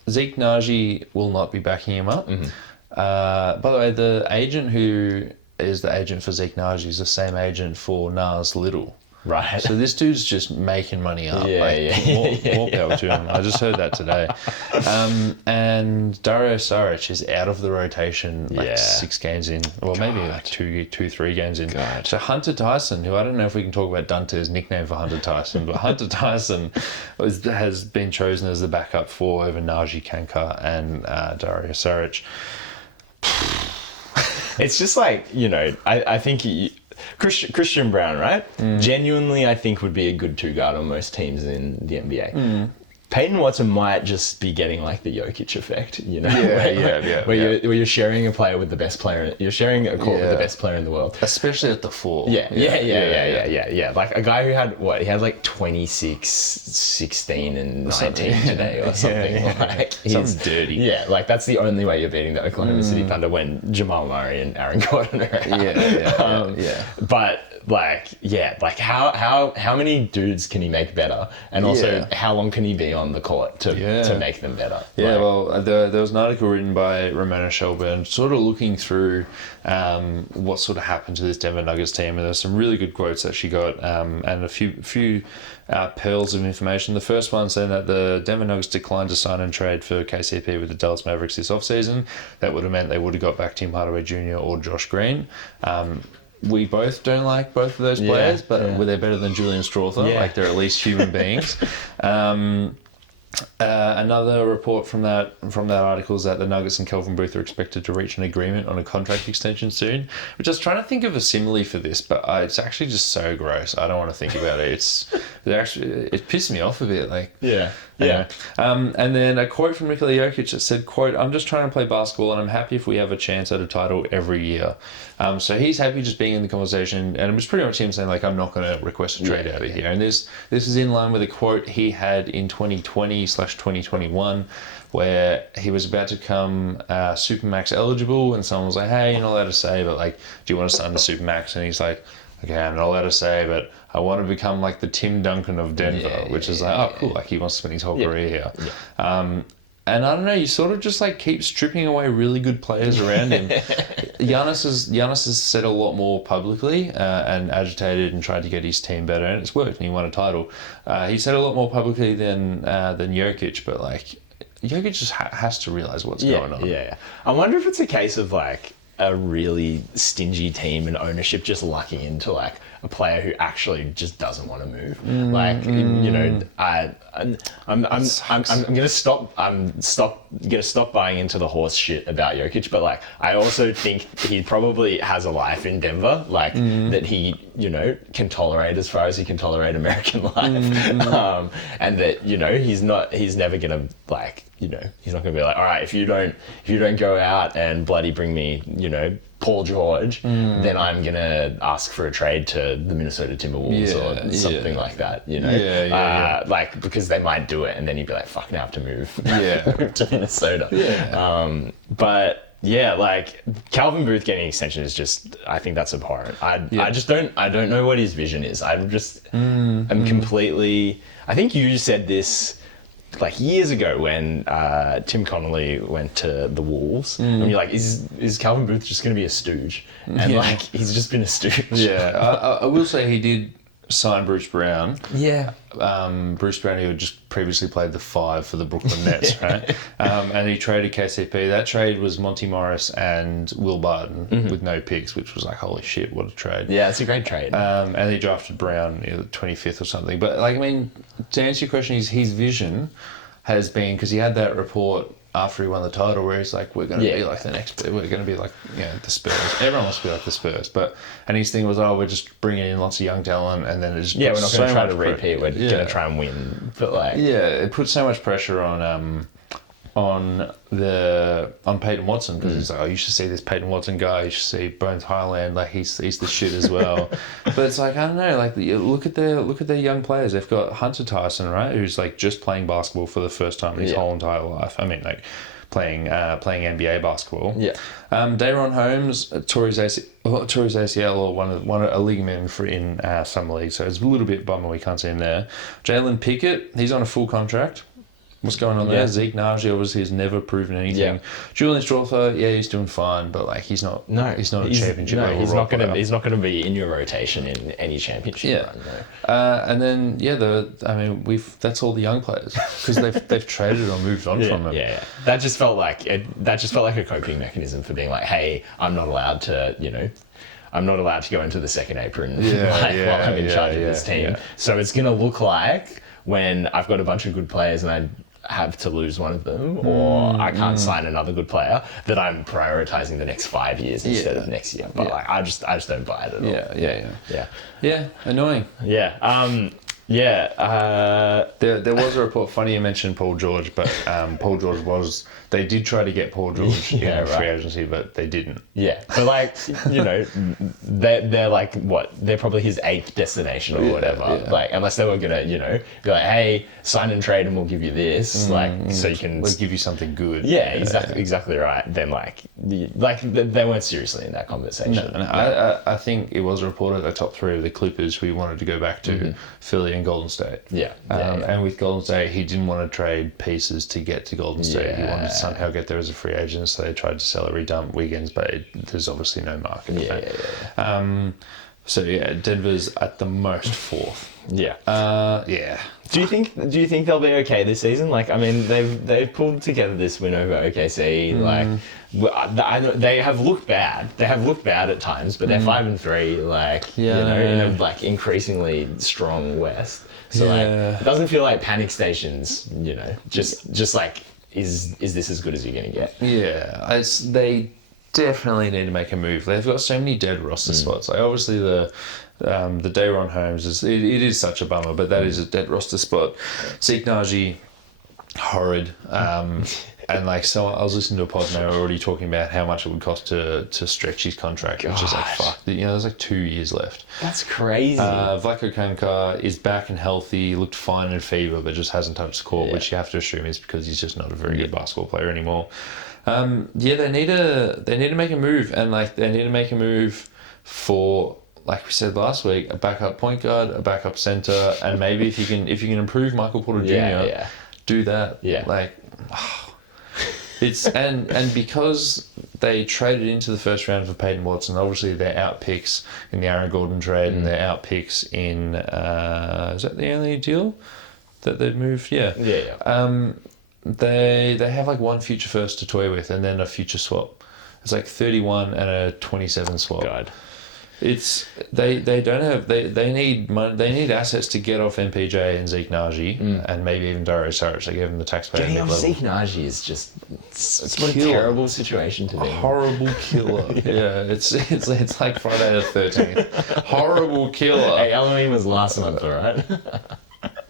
Zeke Nagy will not be backing him up. By the way, the agent who is the agent for Zeke Nagy is the same agent for Nas Little. Right. So this dude's just making money up. More power to him. I just heard that today. And Dario Saric is out of the rotation 6 games in, or maybe like 3 games in. God. So Hunter Tyson, who I don't know if we can talk about Dante's nickname for Hunter Tyson, but Hunter Tyson has been chosen as the backup for over Najee Kankar and Dario Saric. It's just like, I think Christian Brown, right? Genuinely, I think would be a good 2 guard on most teams in the NBA. Peyton Watson might just be getting like the Jokic effect, where you're sharing a player with the best player. You're sharing a court with the best player in the world, especially at the 4. Yeah. Like a guy who had he had like 26, 16, and 19 today or something. Like something dirty. Yeah, like that's the only way you're beating the Oklahoma City Thunder when Jamal Murray and Aaron Gordon are out. But like how many dudes can he make better, and also how long can he be on the court to make them better? There was an article written by Ramona Shelburne sort of looking through what sort of happened to this Denver Nuggets team, and there's some really good quotes that she got, and a few pearls of information. The first one saying that the Denver Nuggets declined to sign and trade for KCP with the Dallas Mavericks this offseason. That would have meant they would have got back Tim Hardaway Jr. or Josh Green. We both don't like both of those players, but they're better than Julian Strawther. Like, they're at least human beings. Another report from that article is that the Nuggets and Kelvin Booth are expected to reach an agreement on a contract extension soon. Which I was trying to think of a simile for this, but it's actually just so gross. I don't want to think about it. It pissed me off a bit. Like, Anyway. And then a quote from Nikola Jokic that said, quote, "I'm just trying to play basketball and I'm happy if we have a chance at a title every year." So he's happy just being in the conversation, and it was pretty much him saying, like, I'm not going to request a trade out of here. And this is in line with a quote he had in 2020/2021, where he was about to become Supermax eligible, and someone was like, "Hey, you're not allowed to say, but like, do you want to sign the Supermax?" And he's like, "Okay, I'm not allowed to say, but I want to become like the Tim Duncan of Denver," which is like, oh, cool. Like, he wants to spend his whole career here. Yeah. And I don't know, you sort of just like keep stripping away really good players around him. Giannis has said a lot more publicly and agitated and tried to get his team better, and it's worked, and he won a title. He said a lot more publicly than Jokic, but like, Jokic just has to realize what's going on. Yeah. I wonder if it's a case of like a really stingy team and ownership just lucking into like a player who actually just doesn't want to move. You know, I'm gonna stop buying into the horse shit about Jokic, but like, I also think he probably has a life in Denver, like that he, you know, can tolerate as far as he can tolerate American life, and that, you know, he's never gonna like, you know, he's not gonna be like, all right, if you don't go out and bloody bring me, you know, Paul George, then I'm gonna ask for a trade to the Minnesota Timberwolves or something like that, you know, like, because they might do it, and then you'd be like, fuck, now I have to move to Minnesota. But yeah, like, Calvin Booth getting an extension is just, I think that's abhorrent. I don't know what his vision is. I'm completely, I think you said this like years ago when Tim Connolly went to the Wolves, and you're like, is Calvin Booth just going to be a stooge? And like, he's just been a stooge. Yeah, I will say he did sign Bruce Brown. Yeah. Bruce Brown, who had just previously played the 5 for the Brooklyn Nets, right? And he traded KCP. That trade was Monty Morris and Will Barton with no picks, which was like, holy shit, what a trade. Yeah, it's a great trade. And he drafted Brown, you know, the 25th or something. But like, I mean, to answer your question, his vision has been, because he had that report after he won the title where he's like, we're going to be like the next, we're going to be like, you know, the Spurs. Everyone wants to be like the Spurs. And his thing was, we're just bringing in lots of young talent, and then it just we're not going to try to repeat, we're going to try and win. But like, it puts so much pressure on Peyton Watson, because it's like, you should see this Peyton Watson guy, you should see Bones Highland, like he's the shit as well. But it's like, I don't know, like, look at their young players. They've got Hunter Tyson, right, who's like just playing basketball for the first time in his whole entire life. I mean, like, playing NBA basketball. Daron Holmes tore his ACL or a ligament in summer league, so it's a little bit bummer we can't see him there. Jalen Pickett, he's on a full contract. What's going on there? Zeke Naji obviously has never proven anything. Julian Strawther, he's doing fine, but like, he's not a championship level. He's not going to be in your rotation in any championship run. No. And then that's all the young players, because they've traded or moved on from them. Yeah. That just felt like a coping mechanism for being like, hey, I'm not allowed to go into the second apron while I'm in charge of this team. Yeah. So it's going to look like, when I've got a bunch of good players and I have to lose one of them, or I can't sign another good player, that I'm prioritizing the next 5 years instead of next year. But like, I just don't buy it at all. Yeah, annoying. There was a report, funny you mentioned Paul George, but Paul George they did try to get Paul George in free agency, but they didn't. Yeah, but like, you know, they're like, what, they're probably his 8th destination or whatever. Like, unless they were gonna, you know, be like, hey, sign and trade and we'll give you this, so you can, we'll give you something good. Exactly right. Then like they weren't seriously in that conversation. No. I think it was reported the top 3 of the Clippers who he wanted to go back to, Philly and Golden State. And with Golden State, he didn't want to trade pieces to get to Golden State. He wanted to somehow get there as a free agent, so they tried to sell every dump Wiggins, but there's obviously no market for that. So Denver's at the most 4th. Do you think they'll be okay this season? Like, I mean, they've pulled together this win over OKC. Like, I know they have looked bad. They have looked bad at times, but they're 5-3. Like, you know, in a like increasingly strong West. So like, it doesn't feel like panic stations. You know, just like, is this as good as you're gonna get? They definitely need to make a move. They've got so many dead roster spots. Like, obviously the Daron Holmes is such a bummer, but that is a dead roster spot. Zeke Naji, horrid. And like, so I was listening to a pod and they were already talking about how much it would cost to stretch his contract, which is like, fuck, there's like 2 years left. That's crazy. Vlatko Kanka is back and healthy, looked fine in FIBA, but just hasn't touched the court, which you have to assume is because he's just not a very good basketball player anymore. They need to make a move, and like they need to make a move for, like we said last week, a backup point guard, a backup center, and maybe if you can improve Michael Porter Jr., do that. Yeah. Like, it's and because they traded into the first round for Peyton Watson, obviously they're out picks in the Aaron Gordon trade, and they're out picks in is that the only deal that they've moved? Yeah. They have like one future first to toy with, and then a future swap. It's like 31 and a 27 swap. God. It's they don't have they need money, they need assets to get off MPJ and Zeke Naji and maybe even Dario Saric. They gave him the taxpayer Getting off mid-level. Zeke Naji is just it's what a terrible situation to be in. Horrible killer. It's like Friday the 13th. Horrible killer. Hey, Halloween was last month, alright?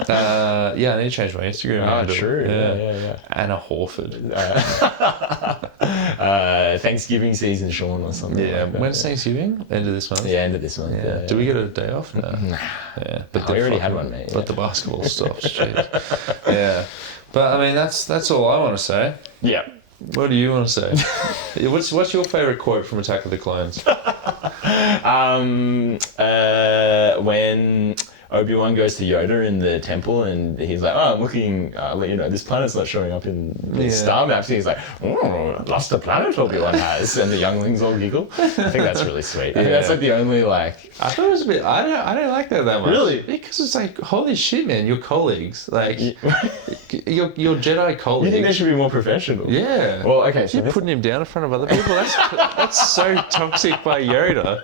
I need to change my Instagram. Oh, true. Yeah. Anna Horford. Thanksgiving season, Sean, or something. Yeah. Like that. When's Thanksgiving? End of this month? Yeah, end of this month. Yeah. Do we get a day off? No. Yeah. But we already had one, mate. But the basketball stops. Jeez. Yeah. But I mean, that's all I want to say. Yeah. What do you want to say? What's your favourite quote from Attack of the Clones? When Obi-Wan goes to Yoda in the temple and he's like, I'm looking, this planet's not showing up in the star maps. And he's like, lost a planet Obi-Wan has. And the younglings all giggle. I think that's really sweet. I think that's like the only like... I thought it was a bit... I don't like that much. Really? Because it's like, holy shit, man, your colleagues. Like, your Jedi colleagues. You think they should be more professional? Yeah. Well, okay. So you're putting him down in front of other people. That's so toxic by Yoda.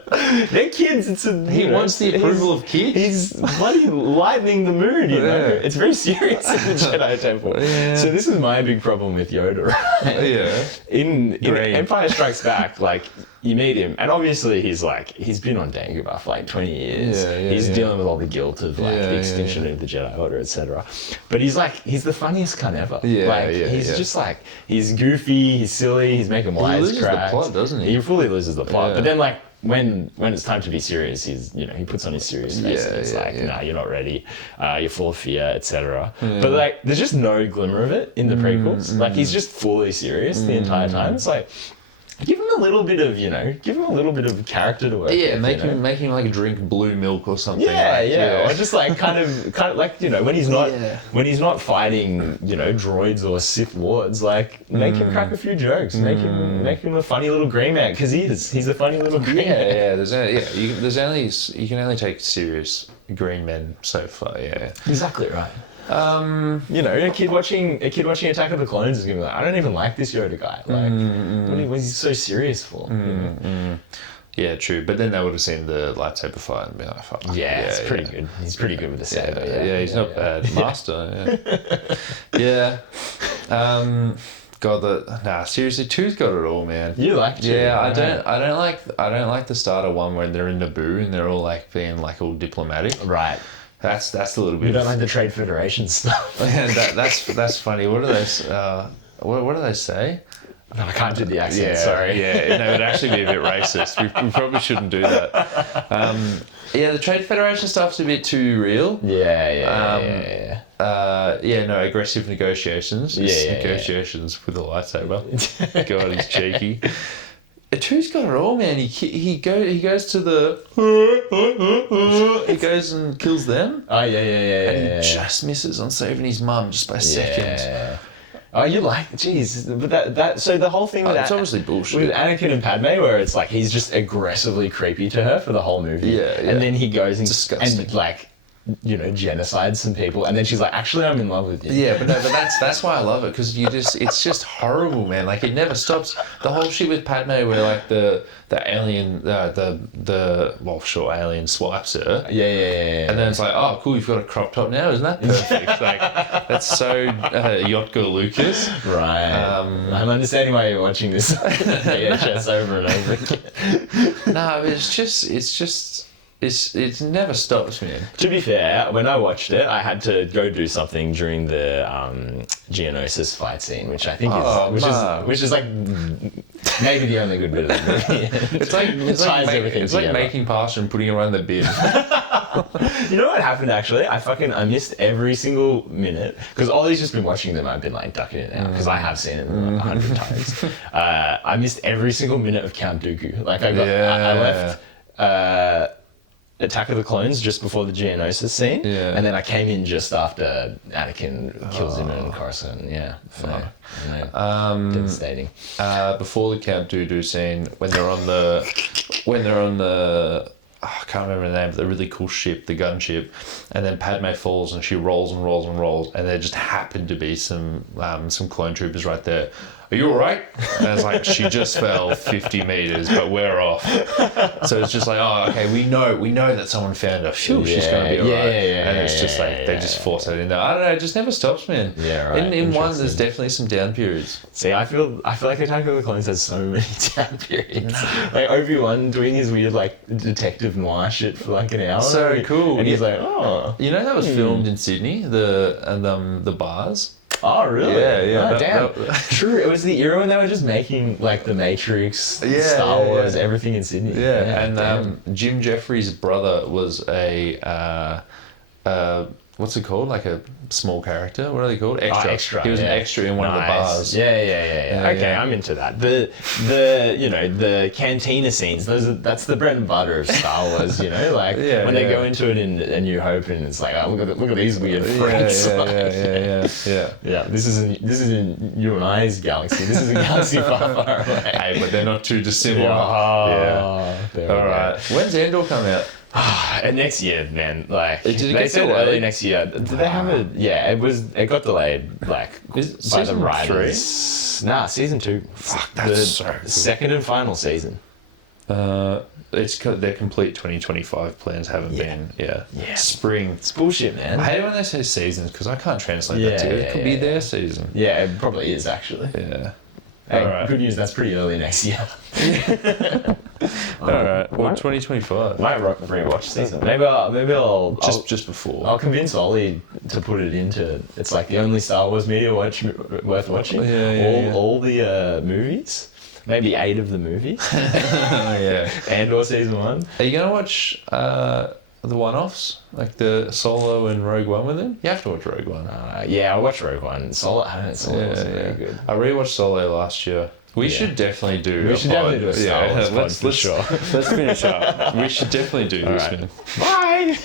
They're kids. He wants the approval of kids. He's bloody lightening the mood, you know? It's very serious in the Jedi Temple. Yeah. So this is my big problem with Yoda, right? Yeah. In Empire Strikes Back, like, you meet him, and obviously he's been on Dagobah for like 20 years. He's dealing with all the guilt of like the extinction of the Jedi Order, etc. But he's the funniest cunt ever. He's just like, he's goofy, he's silly, he's making wisecracks. He loses the plot, doesn't he? He fully loses the plot. But then like, when it's time to be serious, he puts on his serious face and it's nah, you're not ready, you're full of fear, etc. But like, there's just no glimmer of it in the prequels. Like, he's just fully serious the entire time. It's like, give him a little bit of character to work. Yeah, make him like drink blue milk or something. Or just like kind of like, when he's not fighting, droids or Sith lords, like make him crack a few jokes, make him a funny little grey man, because he's a funny little grey man. You can only take serious green men so far. Yeah, exactly right. A kid watching Attack of the Clones is gonna be like, I don't even like this Yoda guy. Like, what is he so serious for? Yeah, true. But then they would have seen the lightsaber fight and be like, fuck. Yeah, it's pretty good. He's pretty good with the saber. He's not bad. Master. Seriously, 2's got it all, man. You like 2? Yeah, I don't like the starter one where they're in Naboo and they're all like being like all diplomatic. Right. That's a little bit. You don't like the Trade Federation stuff. that's funny. What do they say? No, I can't do the accent. Sorry. Yeah, no, it'd actually be a bit racist. We probably shouldn't do that. The Trade Federation stuff's a bit too real. Aggressive negotiations. Negotiations with a lightsaber. God, he's cheeky. 2's got it all, man. He goes to the he goes and kills them. And he just misses on saving his mum just by seconds. Oh, you like, jeez, but that so the whole thing with it's obviously bullshit with Anakin and Padme, where it's like he's just aggressively creepy to her for the whole movie, and then he goes and like, genocide some people, and then she's like, actually, I'm in love with you. Yeah, but that's why I love it, because it's just horrible, man. Like, it never stops. The whole shit with Padme, where like the alien, alien swipes her. And then it's like, oh, cool, you've got a crop top now, isn't that perfect? Like, that's so Yotka Lucas. Right. I'm understanding why you're watching this VHS over and over again. No, it never stops, man. To be fair, when I watched it, I had to go do something during the Geonosis fight scene, which I think which is like maybe the only good bit of the movie. It's like making pasta and putting it around the bin. You know what happened actually? I missed every single minute because Ollie's just been watching them. I've been like ducking it out because I have seen it 100 times. I missed every single minute of Count Dooku. Like I left Attack of the Clones just before the Geonosis scene, and then I came in just after Anakin kills him in Coruscant. Yeah, devastating. Before the Count Dooku scene, when they're on the I can't remember the name, but the really cool ship, the gunship, and then Padme falls and she rolls and rolls and rolls, and there just happened to be some clone troopers right there. Are you all right? And it's like, she just fell 50 meters, but we're off. So it's just like, oh, okay, we know that someone found her. Phew, she's going to be all right. And it's just like, they just force it in there. I don't know, it just never stops, man. Yeah, right. In one, there's definitely some down periods. See, I feel like Attack of the Clones has so many down periods. Like Obi-Wan doing his weird like detective noir shit for like an hour. So cool. And he's like, oh. You know that was filmed in Sydney, the bars? Oh, really? Yeah. Oh, damn. True. It was the era when they were just making like The Matrix, Star Wars, everything in Sydney. Yeah, and Jim Jeffries' brother was a what's it called? Like a small character. What are they called? Extra. He was an extra in one of the bars. Yeah. Okay, I'm into that. The the cantina scenes. That's the bread and butter of Star Wars. You know, like when they go into it in A New Hope, and it's like, oh, look at these weird freaks. Yeah. This isn't you and I's galaxy. This is a galaxy far, far away. Hey, but they're not too dissimilar. All right. When's Andor come out? And next year, man. Like they said early next year. Did they have a? Yeah, it got delayed. Like by the writers. 3? Nah, season 2. Fuck, that's so cool. Second and final season. It's their complete 2025 plans haven't been. Yeah. Spring. It's bullshit, man. I hate it when they say seasons because I can't translate that to it. It could be their season. Yeah, it probably is actually. Yeah. Hey, right. Good news, that's pretty early next year. Alright, well, 2025. Might rewatch season. Maybe I'll just before. I'll convince Ollie to put it into. It's like the only Star Wars media worth watching. All the movies. Maybe 8 of the movies. Andor season 1. Are you gonna watch the one-offs, like the Solo and Rogue One with him? You have to watch Rogue One. I watched Rogue One. Solo wasn't very good. I rewatched Solo last year. We should definitely do. We should definitely do a Star Wars pod for sure. Let's finish up. We should definitely do this, man. Bye.